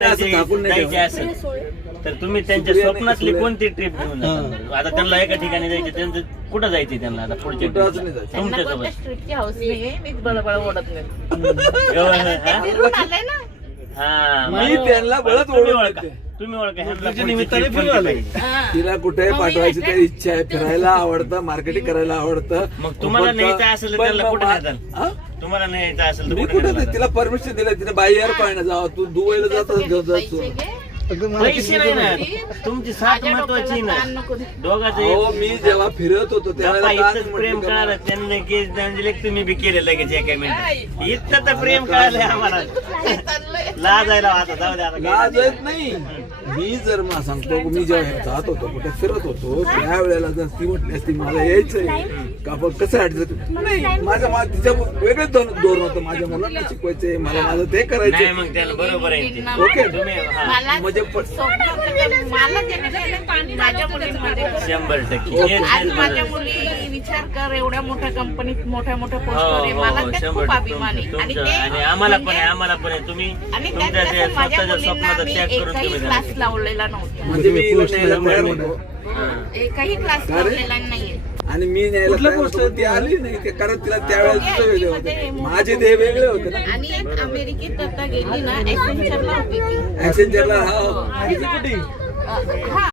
जायचे असेल तर तुम्ही त्यांच्या स्वप्नातली कोणती ट्रिप घेऊन जाता? आता त्यांना एका ठिकाणी जायचे, त्यांचं कुठं जायचे त्यांना आता पुढच्या तुमच्यासोबत? ट्रिपची हाऊस नाहीये, मीच बळबळ ओढत नाही. त्यांना बळच ओळखते. तुम्ही ओळखा निमित्ताने तिला कुठे पाठवायची तर इच्छा आहे, फिरायला आवडतं, मार्केटिंग करायला आवडतं. मग तुम्हाला न्यायचं असेल तर त्याला कुठे नेताल? तुम्हाला न्यायचं असेल मी तर कुठे नाही, तिला परमिशन दिलं, तिने बाई एअर पाहिजे जावं, तू दुबईला जातो घेऊन जातो. पैसे नाही ना, तुमची साथ महत्वाची ना दोघांचं. मी जेव्हा फिरत होतो तेव्हा प्रेम कळालं त्यांनी की तुम्ही बी केलं लगेच एका मिनिट. इतकं तर प्रेम कळालंय आम्हाला, लाजायला आता जाऊ द्या. लाज येत नाही. मी जर मला सांगतो मी जेव्हा जात होतो कुठे फिरत होतो त्यावेळेला जर ती म्हटली असती मला यायचंय का पण कसं अडचण नाही, माझ्या तिच्या वेगळंच धोरण होतं. माझ्या मुलांना शिकवायचंय, मला माझं ते करायचंय. मग त्याला बरोबर आहे ते. ओके मला म्हणजे मला माझ्या मुलींमध्ये 100%. आज माझ्या मुली विचार कर, एवढ्या मोठ्या कंपनीत मोठ्या मोठ्या पोस्टवर आहे, मला त्यात खूप अभिमान आहे. आणि आम्हाला पण आहे. तुम्ही तुमच्या स्वतःच्या स्वप्नाचा त्याग करून तुम्ही क्लास लावलेला नव्हता, म्हणजे मी न्यायला तयार होतो. एकही क्लास लावलेला नाहीये. आणि मी न्यायला तयार होतो, ती आली नाही ते, कारण तिला त्यावेळेस वेगळे होते, माझे ते वेगळे होते ना. आणि एक अमेरिकेत आता गेली ना, एसेंचरला होती ती. ऍक्सेंचरला हा